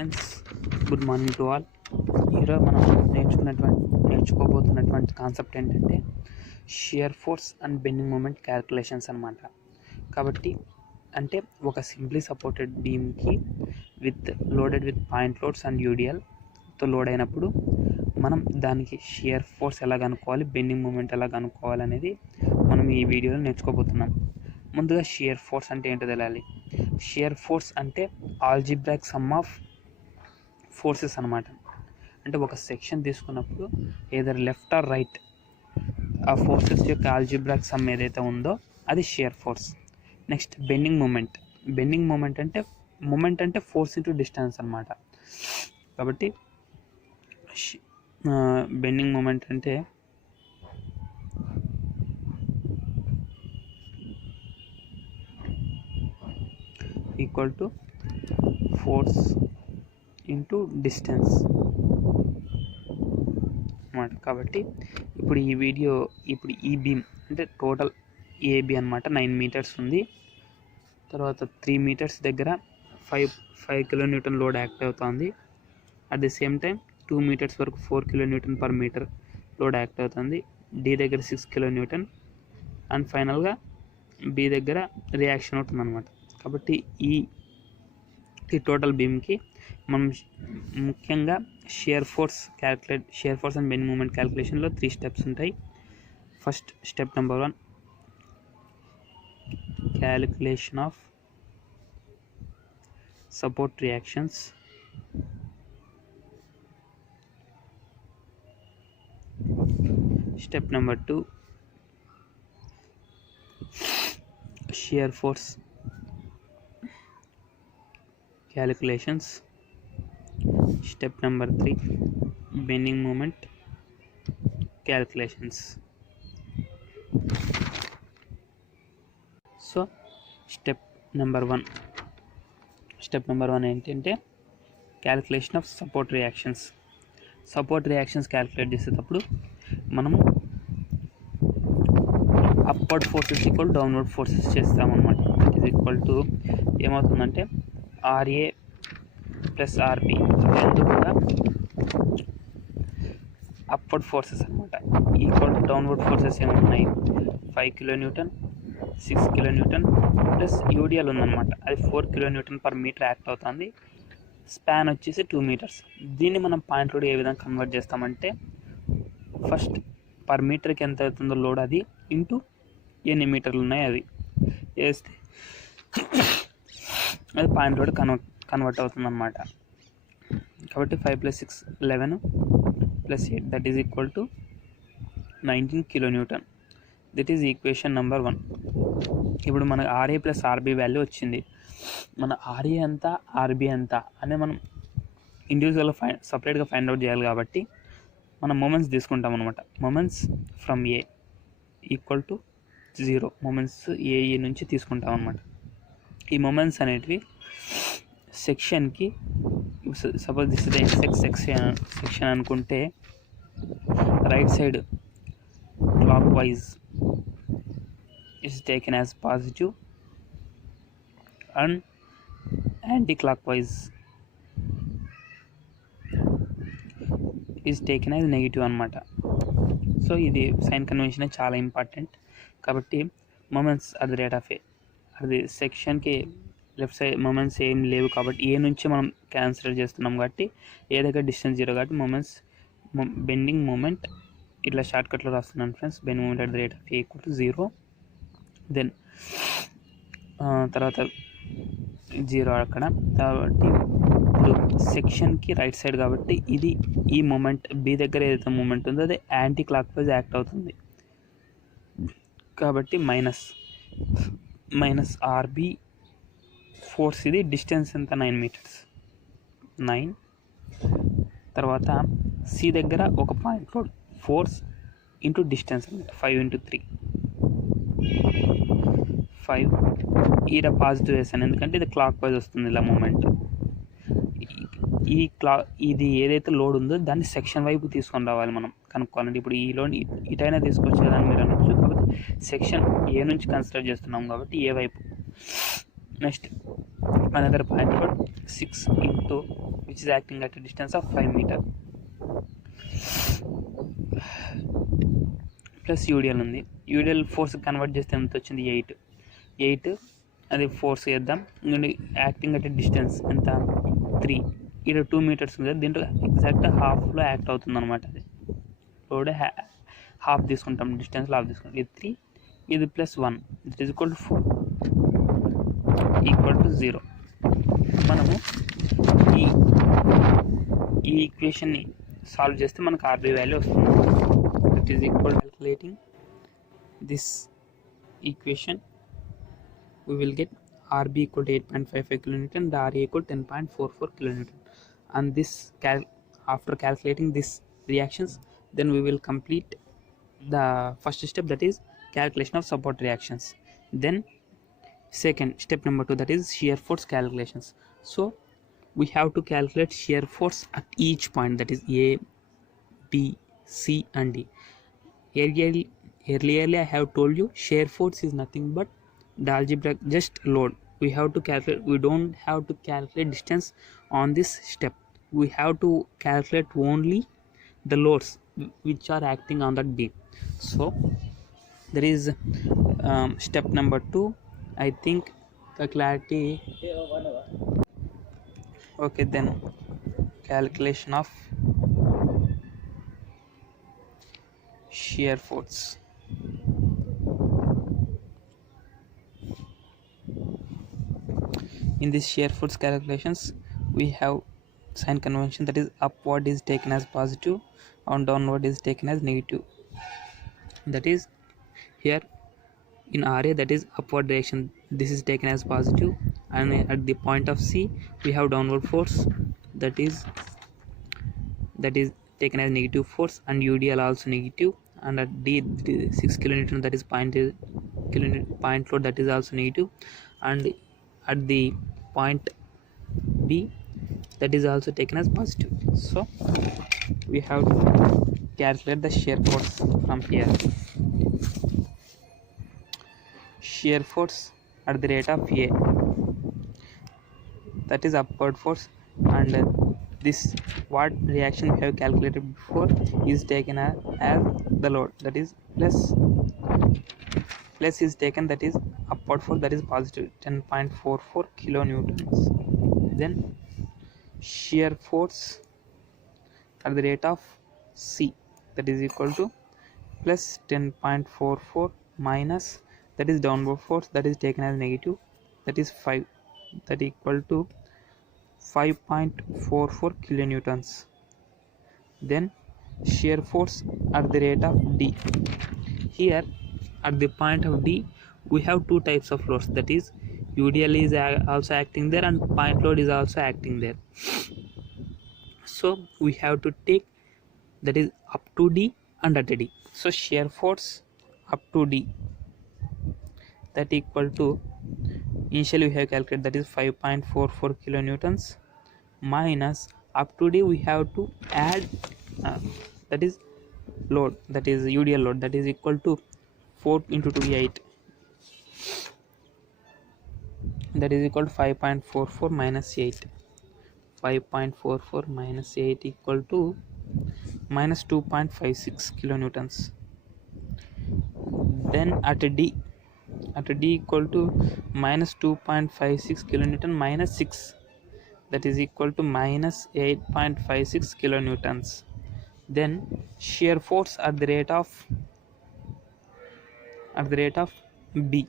Friends, good morning to all. ఈరోజు మనం నేర్చుకోబోతున్నటువంటి కాన్సెప్ట్ ఏంటంటే shear force and bending moment calculations అనమాట. కాబట్టి అంటే ఒక సింప్లీ సపోర్టెడ్ బీమ్కి loaded with point loads and యూడిఎల్తో లోడ్ అయినప్పుడు మనం దానికి షియర్ ఫోర్స్ ఎలా కనుక్కోవాలి, బెండింగ్ మూమెంట్ ఎలా కనుక్కోవాలి అనేది మనం ఈ వీడియోలో నేర్చుకోబోతున్నాం. ముందుగా షియర్ ఫోర్స్ అంటే ఏంటో తెలియాలి. షియర్ ఫోర్స్ అంటే ఆల్జీబ్రాయిక్ సమ్ ఆఫ్ ఫోర్సెస్ అనమాట. అంటే ఒక సెక్షన్ తీసుకున్నప్పుడు ఏదర్ లెఫ్ట్ ఆర్ రైట్ ఆ ఫోర్సెస్ యొక్క ఆల్జీబ్రాయిక్ సమ్ ఏదైతే ఉందో అది shear force. Next bending moment అంటే ఫోర్స్ ఇంటూ డిస్టెన్స్ అనమాట. కాబట్టి బెండింగ్ మూమెంట్ అంటే equal to force into distance అన్నమాట. కాబట్టి ఇప్పుడు ఈ బీమ్ అంటే టోటల్ ఏబీ అనమాట 9 మీటర్స్ ఉంది. తర్వాత 3 మీటర్స్ దగ్గర 5 కిలోన్యూటన్ లోడ్ యాక్ట్ అవుతుంది. At the same time 2 metres వరకు 4 kilonewton per metre load act అవుతుంది. డి దగ్గర 6 కిలోన్యూటన్ అండ్ ఫైనల్గా బి దగ్గర రియాక్షన్ అవుతుంది అనమాట. కాబట్టి ఈ టోటల్ బీమ్కి మనం ముఖ్యంగా shear force and bending moment క్యాలిక్యులేషన్లో 3 స్టెప్స్ ఉంటాయి. First step number 1, calculation of support reactions. Step number 2, shear force calculations. Step number 3, bending moment calculations. So step number 1 ఏంటంటే calculation of support reactions calculate చేసేటప్పుడు మనము upward forces equal downward forces చేస్తామన్నమాట. It is equal to ఏమవుతుందంటే RA plus RB రెండు కూడా upward forces అనమాట. Equal to downward forces ఏమున్నాయి, 5 kilonewton, 6 kilonewton plus UDL ఉందన్నమాట. అది 4 కిలోన్యూటన్ పర్ మీటర్ యాక్ట్ అవుతుంది. స్పాన్ వచ్చేసి 2 మీటర్స్. దీన్ని మనం పాయింట్ లోడ్ ఏ విధంగా కన్వర్ట్ చేస్తామంటే ఫస్ట్ పర్ మీటర్కి ఎంత అవుతుందో లోడ్ అది ఇంటూ ఎన్ని మీటర్లు ఉన్నాయి అది వేస్తే అది పాయింట్ లోడ్ కన్వర్ట్ అవుతుంది అన్నమాట. కాబట్టి 5 + 6 11 + 8 that is equal to 19 kilonewton. That is equation number 1. ఇప్పుడు మనకు ఆర్ఏ ప్లస్ ఆర్బి వాల్యూ వచ్చింది. మన ఆర్ఏ ఎంత, ఆర్బి ఎంత అని మనం ఇండివిజువల్గా సపరేట్గా ఫైండ్ అవుట్ చేయాలి. కాబట్టి మనం మూమెంట్స్ తీసుకుంటాం అనమాట. Moments from A equal to 0. Moments AE నుంచి తీసుకుంటాం అనమాట. ఈ మూమెంట్స్ అనేటివి సెక్షన్కి suppose this is X section అనుకుంటే right side clockwise is taken as positive and anti-clockwise is taken as negative అన్నమాట. సో ఇది సైన్ కన్వెన్షన్ చాలా ఇంపార్టెంట్. కాబట్టి moments at the rate of A అది సెక్షన్కి లెఫ్ట్ సైడ్ మూమెంట్స్ ఏం లేవు కాబట్టి ఏ నుంచి మనం కన్సిడర్ చేస్తున్నాం కాబట్టి ఏ దగ్గర డిస్టెన్స్ 0 కాబట్టి మూమెంట్స్ బెండింగ్ మూమెంట్ ఇట్లా షార్ట్కట్లో రాస్తున్నాను friends. Bending moment at the rate of A equal to 0. Then తర్వాత 0 అక్కడ. కాబట్టి ఇప్పుడు సెక్షన్కి రైట్ సైడ్ కాబట్టి ఈ మూమెంట్ బి దగ్గర ఏదైతే మూమెంట్ ఉందో అది యాంటీ క్లాక్ వైజ్ యాక్ట్ అవుతుంది. కాబట్టి మైనస్ ఆర్బి ఫోర్స్, ఇది డిస్టెన్స్ ఎంత 9 మీటర్స్ 9. తర్వాత సి దగ్గర ఒక point load force into distance అనమాట 5 × 3 5. ఈడ పాజిటివ్ వేసాను ఎందుకంటే ఇది క్లాక్ వైజ్ వస్తుంది ఇలా మూమెంట్. ఇది ఏదైతే లోడ్ ఉందో దాన్ని సెక్షన్ వైపు తీసుకొని రావాలి మనం కనుక్కోవాలంటే. ఇప్పుడు ఈ లోడ్ ఇటైనా తీసుకొచ్చేదాన్ని మీరు అనొచ్చు. కాబట్టి సెక్షన్ ఏ నుంచి కన్సిడర్ చేస్తున్నాం కాబట్టి ఏ వైపు. Next another point load 6 × which is acting at a distance of 5 meter plus UDL ఉంది. యూడిఎల్ ఫోర్స్ కన్వర్ట్ చేస్తే ఎంత వచ్చింది 8 అది ఫోర్స్ చేద్దాం. యాక్టింగ్ అట్ డిస్టెన్స్ ఎంత 3, ఇక్కడ 2 meters ఉంది. దీంట్లో ఎగ్జాక్ట్ హాఫ్లో యాక్ట్ అవుతుంది అనమాట. అది లోడ్ హాఫ్ తీసుకుంటాం, డిస్టెన్స్లో హాఫ్ తీసుకుంటాం. ఇది 3, ఇది +1 that is equal to 4 equal to 0. మనము ఈ ఈక్వేషన్ని సాల్వ్ చేస్తే మనకు ఆర్బీ వాల్యూ వస్తుంది. It is equal calculating this equation we will get RB equal to 8.55 kilonewton, the RA equal to 10.44 kilonewton. And this after calculating these reactions, then we will complete the first step, that is calculation of support reactions. Then second step number 2, that is shear force calculations. So we have to calculate shear force at each point, that is A, B, C and D. Earlier I have told you shear force is nothing but the algebraic just load. We have to calculate, we don't have to calculate distance on this step. We have to calculate only the loads which are acting on that beam. So there is step number 2. I think the clarity okay. Then calculation of shear force. In this shear force calculations, we have sign convention, that is upward is taken as positive and downward is taken as negative. That is here in RA, that is upward direction, this is taken as positive, and at the point of C we have downward force, that is taken as negative force, and UDL also negative, and at D 6 kilonewton, that is point load, that is also negative, and at the point B that is also taken as positive. So we have to calculate the shear force from here. Shear force at the rate of A, that is upward force, and this what reaction we have calculated before is taken as the load, that is plus is taken, that is upward force, that is positive 10.44 kilonewtons. Then shear force at the rate of C, that is equal to plus 10.44 minus, that is downward force, that is taken as negative, that is 5, that equal to 5.44 kilonewtons. Then shear force at the rate of D. Here at the point of D we have two types of loads, that is UDL is also acting there and point load is also acting there. So we have to take, that is up to D and at D. So shear force up to D, that equal to, initially we have calculated, that is 5.44 kilonewtons minus up to D we have to add that is load, that is UDL load, that is equal to 4 into 2 8, that is equal to 5.44 minus 8. 5.44 minus 8 equal to minus 2.56 kilonewtons. Then at D equal to minus 2.56 kilonewton minus 6, that is equal to minus 8.56 kilonewtons. Then shear force at the rate of B,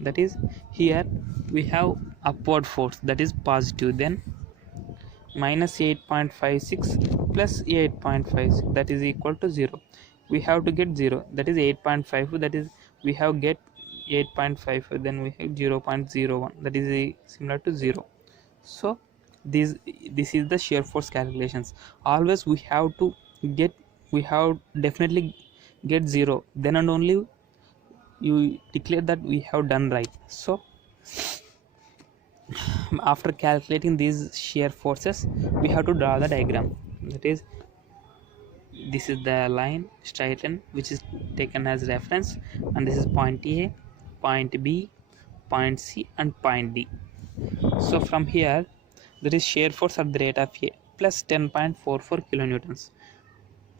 that is here we have upward force, that is positive, then minus 8.56 plus 8.56, that is equal to 0. We have to get 0, that is 8.5, that is we have get 8.5, then we have 0.01, that is similar to 0. So this is the shear force calculations. Always we have definitely get 0, then and only you declare that we have done right. So after calculating these shear forces we have to draw the diagram, that is this is the line, straight line, which is taken as reference, and this is point A, point B, point C and point D. So from here there is shear force at the rate of A, plus 10.44 kilonewtons.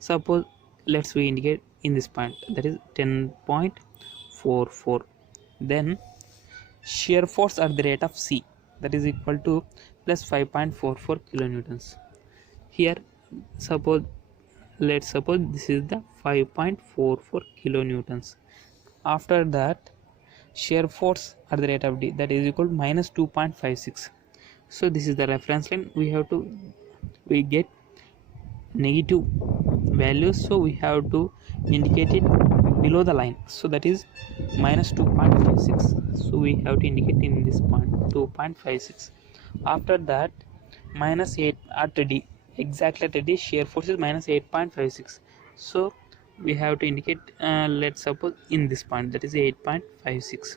Suppose let's we indicate in this point, that is 10.44. Then shear force at the rate of C, that is equal to plus 5.44 kilonewtons. Here suppose, let's suppose this is the 5.44 kilonewtons. After that shear force at the rate of D, that is equal to minus 2.56. so this is the reference line. We get negative values, so we have to indicate it below the line, so that is minus 2.56. so we have to indicate in this point 2.56. after that minus 8 at D, exactly at D shear force is minus 8.56, so we have to indicate let's suppose in this point, that is 8.56.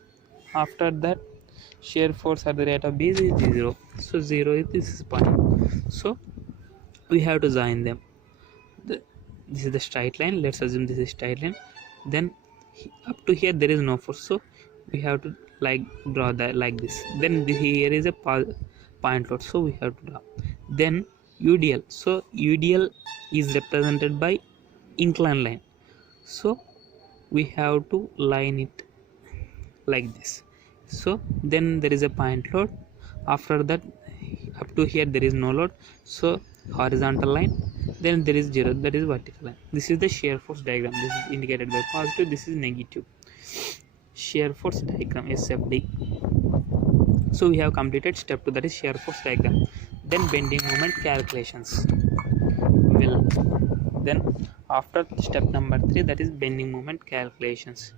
after that shear force at the rate of B is 0, so 0 is this point, so we have to join them. This is the straight line, let's assume this is straight line. Then up to here there is no force, so we have to like draw that like this. Then here is a point load, so we have to draw. Then UDL, so UDL is represented by inclined line, so we have to line it like this. So then there is a point load. After that up to here there is no load, so horizontal line. Then there is 0, that is vertical line. This is the shear force diagram. This is indicated by positive, this is negative. Shear force diagram, SFD. So we have completed step 2, that is shear force diagram. Then bending moment calculations. Then after step number 3, that is bending moment calculations.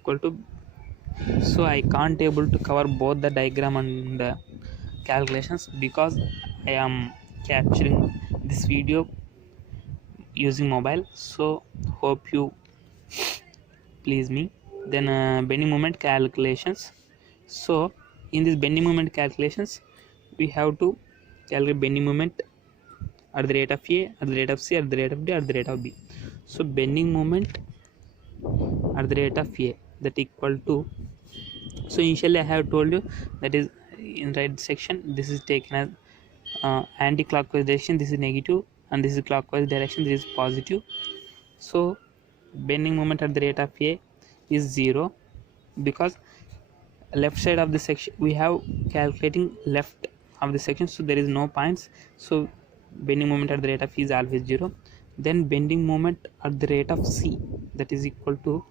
Equal to, so I can't able to cover both the diagram and calculations because I am capturing this video using mobile, so hope you please me. Then bending moment calculations. So in this bending moment calculations we have to calculate bending moment at the rate of A, at the rate of C, at the rate of D, at the rate of B. So bending moment at the rate of A, that equal to, so initially I have told you that is in right section this is taken as anti-clockwise direction, this is negative, and this is clockwise direction, this is positive. So bending moment at the rate of A is 0 because left side of the section we have calculating left of the section, so there is no points, so bending moment at the rate of E is always 0. Then bending moment at the rate of C, that is equal to,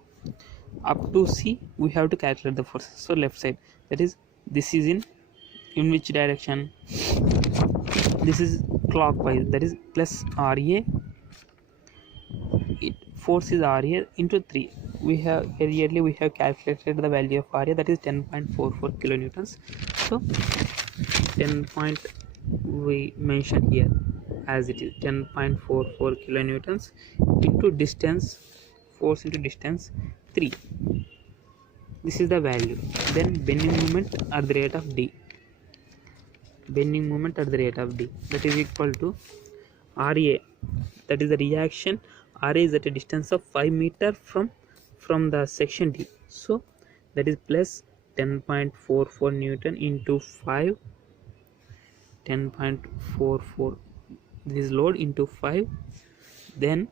up to C we have to calculate the force, so left side, that is this is in which direction, this is clockwise, that is plus RA, force is RA into 3. We have earlier we have calculated the value of RA, that is 10.44 kilonewtons. So 10 point we mention here as it is 10.44 kilonewtons into distance, force into distance 3. This is the value. Then bending moment at the rate of D, bending moment at the rate of D, that is equal to RA, that is the reaction. RA is at a distance of 5 meter from the section D, so that is plus 10.44 Newton into 5, 10.44, this is load into 5. Then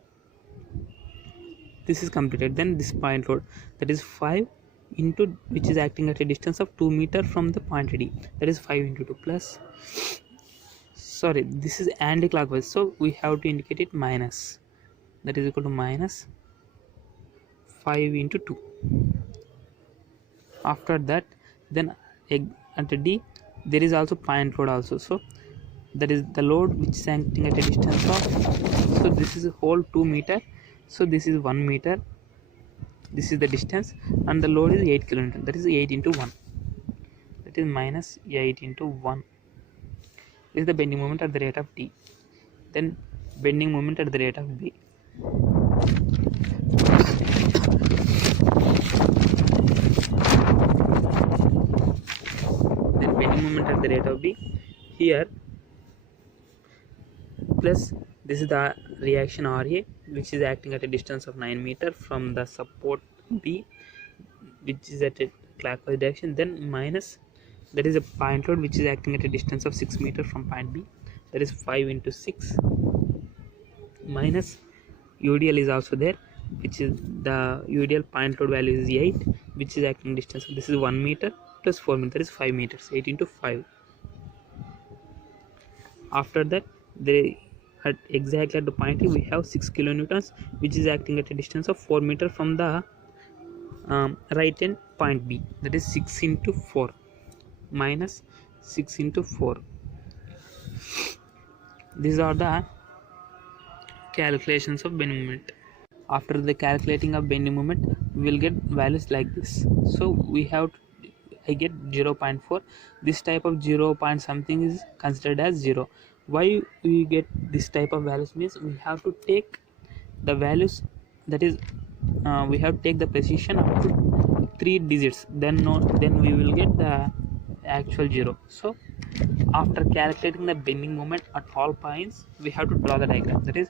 this is completed. Then this point load, that is 5 into, which is acting at a distance of 2 meter from the point D, that is 5 into 2 plus, sorry this is anti-clockwise, so we have to indicate it minus, that is equal to minus 5 into 2. After that then at D there is also point load also, so that is the load which is acting at a distance of, so this is a whole 2 meter, so this is 1 meter, this is the distance, and the load is 8 kN, that is 8 into 1, that is minus 8 into 1. This is the bending moment at the rate of D. Then bending moment at the rate of B, then bending moment at the rate of B, here plus this is the reaction RA which is acting at a distance of 9 meter from the support B, which is at a clockwise direction, then minus that is a point load which is acting at a distance of 6 meters from point B, that is 5 into 6 minus UDL is also there, which is the UDL point load value is 8, which is acting distance, this is 1 meter plus 4 meters, that is 5 meters, 8 into 5. After that, they at exactly at the point E we have 6 kilonewtons which is acting at a distance of 4 meter from the right hand point B, that is 6 into 4 minus 6 into 4. These are the calculations of bending moment. After the calculating of bending moment, we will get values like this. So we have to, I get 0.4. This type of 0 point something is considered as 0. Why we get this type of values means we have to take the values, that is we have to take the precision up to 3 digits, then we will get the actual 0. So after calculating the bending moment at all points, we have to draw the diagram, that is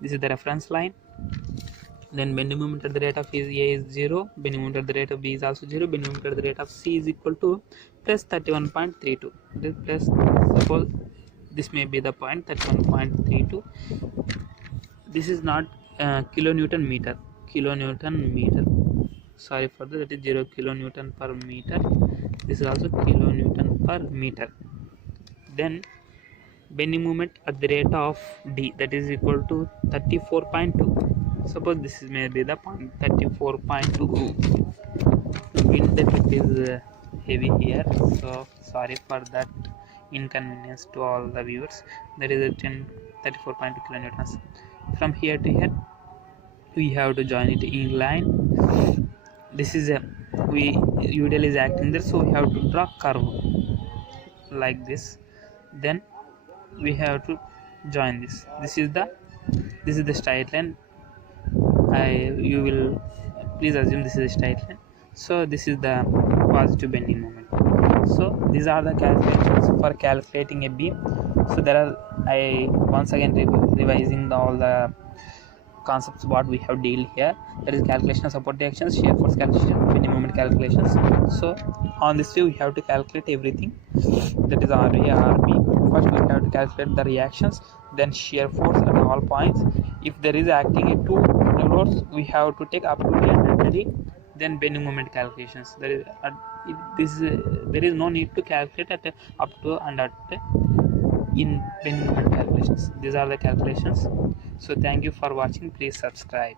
this is the reference line, then bending moment at the rate of A is 0, bending moment at the rate of B is also 0, bending moment at the rate of C is equal to plus 31.32. Plus, suppose this may be the point 31.32. This is not kilonewton meter, sorry for that is 0 kilonewton per meter, this is also kilonewton per meter. Then bending moment at the rate of D, that is equal to 34.2. suppose this is maybe the point 34.2. wind that it is heavy here, so sorry for that inconvenience to all the viewers. That is a 34.2 kilonewtons. From here to here we have to join it in line. This is a UDL is acting there, so we have to draw curve like this, then we have to join this. This is the straight line. You will please assume this is a straight line. So this is the positive bending moment. So these are the calculations for calculating a beam. So there are, I once again revising all the concepts what we have dealt here. That is calculation of support reactions, shear force calculation, bending moment calculations. So on this way we have to calculate everything, that is RA, RB. First we have to calculate the reactions, then shear force at all points. If there is acting at 2 loads, we have to take up to 300 degree. Then bending moment calculations. There is no need to calculate at up to and at in bending moment calculations. These are the calculations. So thank you for watching. Please subscribe.